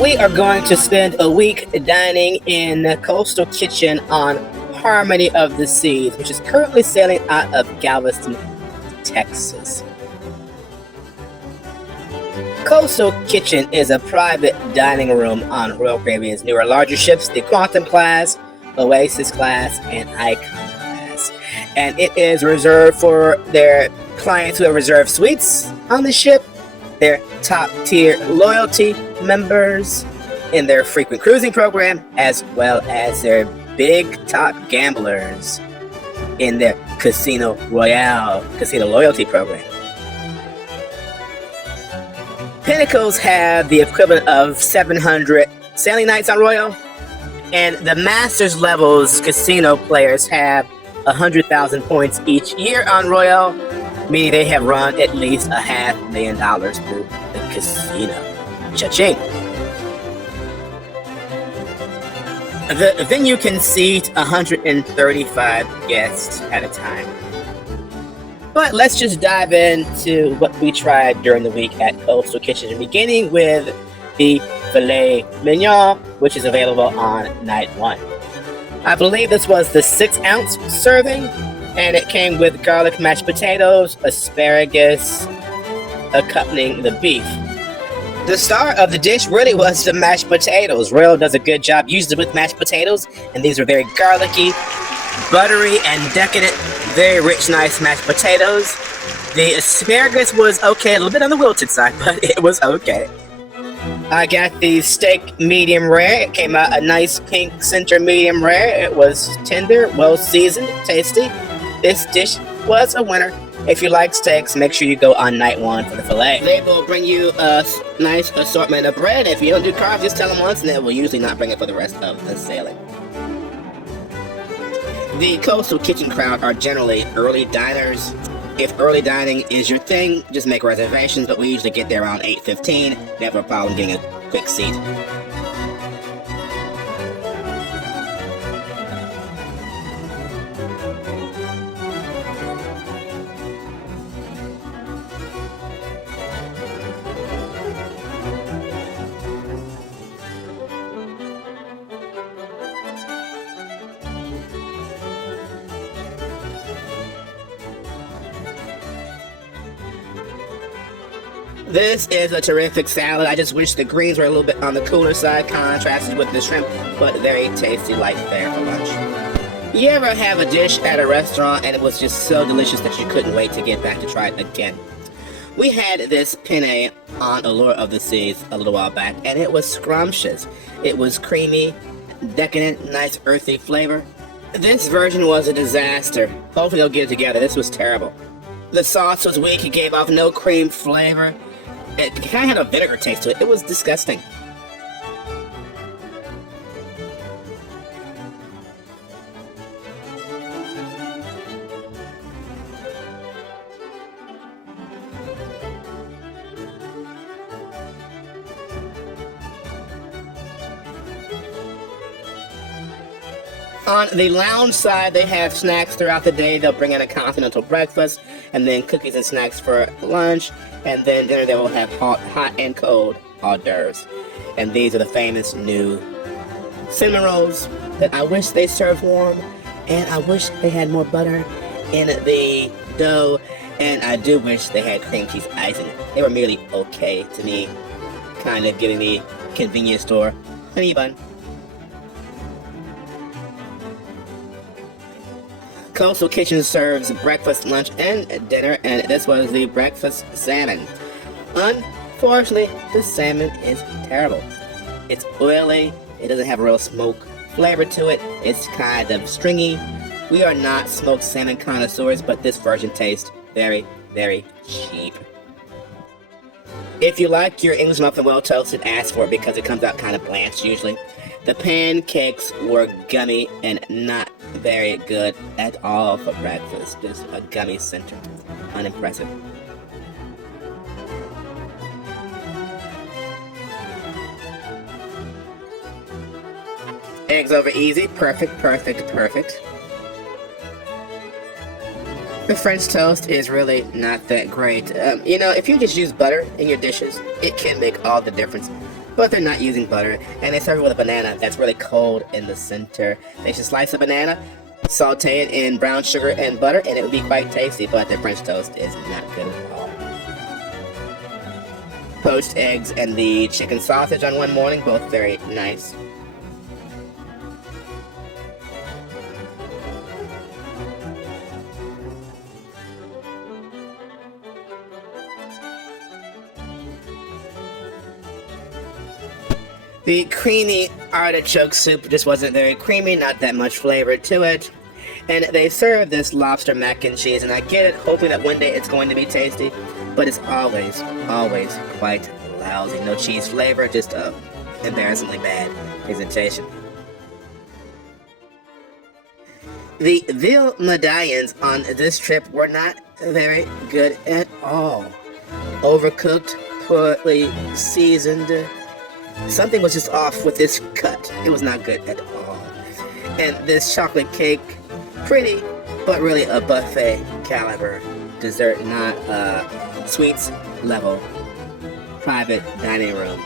We are going to spend a week dining in the Coastal Kitchen on Harmony of the Seas, which is currently sailing out of Galveston, Texas. Coastal Kitchen is a private dining room on Royal Caribbean's newer larger ships, the Quantum class, Oasis class, and Icon class. And it is reserved for their clients who have reserved suites on the ship, their top-tier loyalty members in their frequent cruising program, as well as their big top gamblers in their Casino Royale casino loyalty program. Pinnacles have the equivalent of 700 sailing nights on Royal, and the Masters levels casino players have 100,000 points each year on Royal, meaning they have run at least $500,000 through the casino. Cha-ching! The venue can seat 135 guests at a time. But let's just dive into what we tried during the week at Coastal Kitchen, beginning with the filet mignon, which is available on night 1. I believe this was the 6-ounce serving, and it came with garlic mashed potatoes, asparagus, accompanying the beef. The star of the dish really was the mashed potatoes. Royal does a good job usually with mashed potatoes, and these were very garlicky, buttery, and decadent, very rich, nice mashed potatoes. The asparagus was okay, a little bit on the wilted side, but it was okay. I got the steak medium rare. It came out a nice pink center medium rare. It was tender, well seasoned, tasty. This dish was a winner. If you like steaks, make sure you go on night 1 for the filet. They will bring you a nice assortment of bread. If you don't do carbs, just tell them once, and they will usually not bring it for the rest of the sailing. The Coastal Kitchen crowd are generally early diners. If early dining is your thing, just make reservations, but we usually get there around 8:15. Never a problem getting a quick seat. This is a terrific salad. I just wish the greens were a little bit on the cooler side, contrasted with the shrimp, but very tasty light fare for lunch. You ever have a dish at a restaurant and it was just so delicious that you couldn't wait to get back to try it again? We had this penne on Allure of the Seas a little while back, and it was scrumptious. It was creamy, decadent, nice earthy flavor. This version was a disaster. Hopefully they'll get it together. This was terrible. The sauce was weak. It gave off no cream flavor. It kind of had a vinegar taste to it. It was disgusting. On the lounge side, they have snacks throughout the day. They'll bring in a continental breakfast, and then cookies and snacks for lunch, and then dinner they will have hot and cold hors d'oeuvres. And these are the famous new cinnamon rolls that I wish they served warm, and I wish they had more butter in the dough, and I do wish they had cream cheese icing. They were merely okay to me, kind of giving me convenience store honey bun. Coastal Kitchen serves breakfast, lunch, and dinner, and this was the breakfast salmon. Unfortunately, the salmon is terrible. It's oily, it doesn't have a real smoke flavor to it, it's kind of stringy. We are not smoked salmon connoisseurs, but this version tastes very, very cheap. If you like your English muffin well toasted, ask for it because it comes out kind of blanched usually. The pancakes were gummy and not very good at all for breakfast. Just a gummy center. Unimpressive. Eggs over easy. Perfect, perfect, perfect. The French toast is really not that great. If you just use butter in your dishes, it can make all the difference. but they're not using butter, and they serve it with a banana that's really cold in the center. They should slice a banana, saute it in brown sugar and butter, and it would be quite tasty, but the French toast is not good at all. Poached eggs and the chicken sausage on one morning, both very nice. The creamy artichoke soup just wasn't very creamy, not that much flavor to it. And they serve this lobster mac and cheese, and I get it, hoping that one day it's going to be tasty, but it's always quite lousy. No cheese flavor, just embarrassingly bad presentation. The veal medallions on this trip were not very good at all. Overcooked, poorly seasoned. Something was just off with this cut. It was not good at all. And this chocolate cake, pretty, but really a buffet caliber dessert, not a sweets level private dining room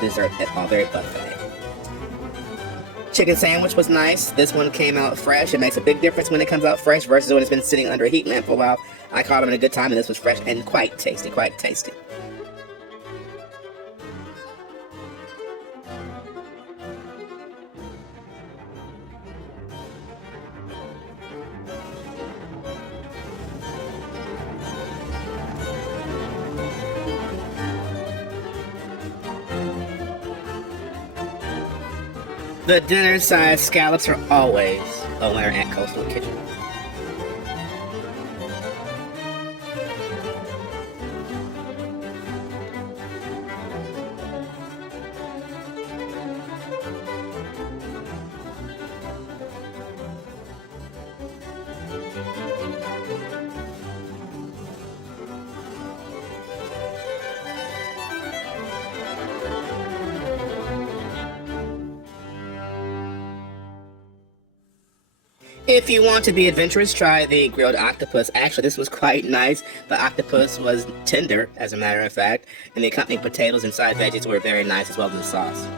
dessert at all. Very buffet. Chicken sandwich was nice. This one came out fresh. It makes a big difference when it comes out fresh versus when it's been sitting under a heat lamp for a while. I caught them in a good time, and this was fresh and quite tasty, quite tasty. The dinner-sized scallops are always a winner at Coastal Kitchen. If you want to be adventurous, try the grilled octopus. Actually, this was quite nice. The octopus was tender, as a matter of fact, and the accompanying potatoes and side veggies were very nice, as well as the sauce.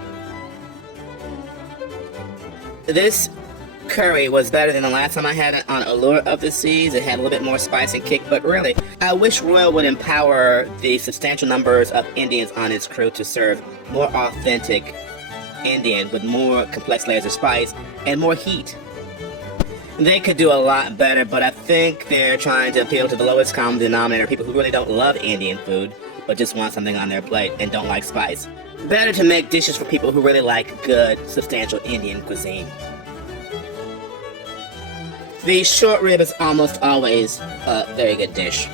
This curry was better than the last time I had it on Allure of the Seas. It had a little bit more spice and kick, but really, I wish Royal would empower the substantial numbers of Indians on its crew to serve more authentic Indian with more complex layers of spice and more heat. They could do a lot better, but I think they're trying to appeal to the lowest common denominator, people who really don't love Indian food, but just want something on their plate and don't like spice. Better to make dishes for people who really like good, substantial Indian cuisine. The short rib is almost always a very good dish.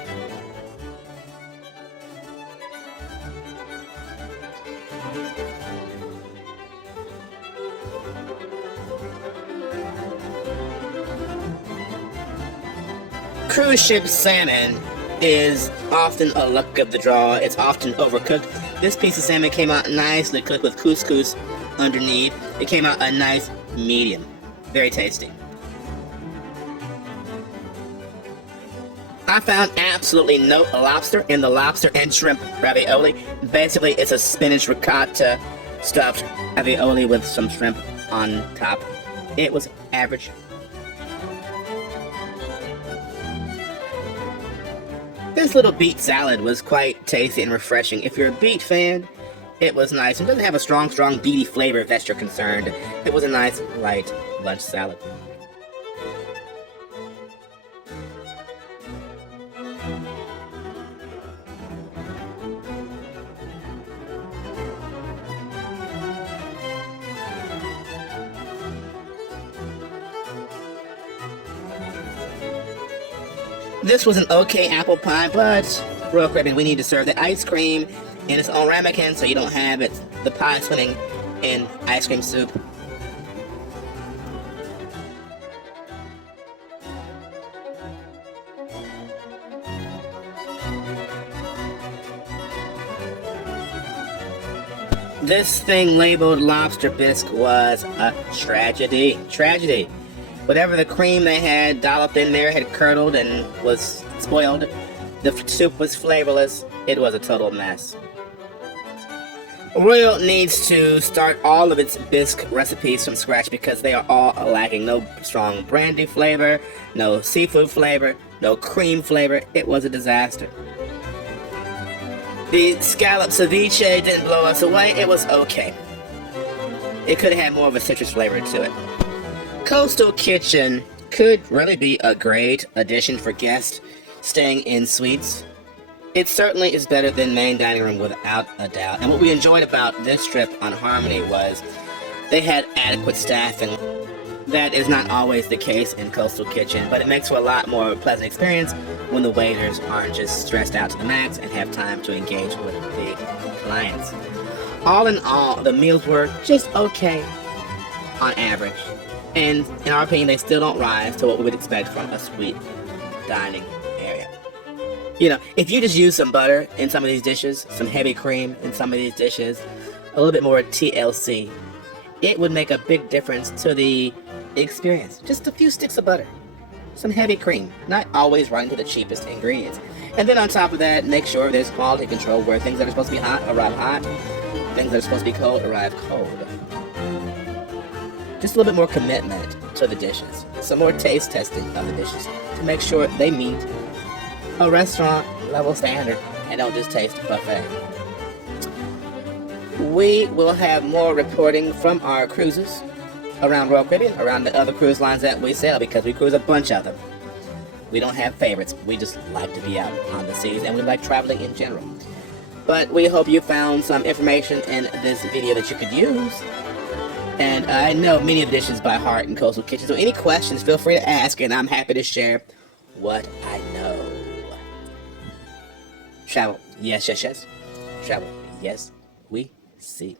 Cruise ship salmon is often a luck of the draw. It's often overcooked. This piece of salmon came out nicely cooked with couscous underneath. It came out a nice medium. Very tasty. I found absolutely no lobster in the lobster and shrimp ravioli. Basically, it's a spinach ricotta stuffed ravioli with some shrimp on top. It was average. This little beet salad was quite tasty and refreshing. If you're a beet fan, it was nice. It doesn't have a strong beety flavor if that's you're concerned. It was a nice, light lunch salad. This was an okay apple pie, but Royal Caribbean, we need to serve the ice cream in its own ramekin so you don't have the pie swimming in ice cream soup. This thing labeled lobster bisque was a tragedy. Tragedy. Whatever the cream they had dolloped in there had curdled and was spoiled. The soup was flavorless. It was a total mess. Royal needs to start all of its bisque recipes from scratch because they are all lacking. No strong brandy flavor, no seafood flavor, no cream flavor. It was a disaster. The scallop ceviche didn't blow us away. It was okay. It could have had more of a citrus flavor to it. Coastal Kitchen could really be a great addition for guests staying in suites. It certainly is better than main dining room without a doubt. And what we enjoyed about this trip on Harmony was they had adequate staffing. That is not always the case in Coastal Kitchen, but it makes for a lot more pleasant experience when the waiters aren't just stressed out to the max and have time to engage with the clients. All in all, the meals were just okay on average. And in our opinion, they still don't rise to what we would expect from a suite dining area. You know, if you just use some butter in some of these dishes, some heavy cream in some of these dishes, a little bit more TLC, it would make a big difference to the experience. Just a few sticks of butter, some heavy cream, not always running to the cheapest ingredients. And then on top of that, make sure there's quality control where things that are supposed to be hot arrive hot, things that are supposed to be cold arrive cold. Just a little bit more commitment to the dishes, some more taste testing of the dishes to make sure they meet a restaurant level standard and don't just taste buffet. We will have more reporting from our cruises around Royal Caribbean, around the other cruise lines that we sail, because we cruise a bunch of them. We don't have favorites. We just like to be out on the seas, and we like traveling in general. But we hope you found some information in this video that you could use. And I know many of the dishes by heart in Coastal Kitchen, so any questions, feel free to ask, and I'm happy to share what I know. Travel, yes, yes, yes. Travel, yes, we see.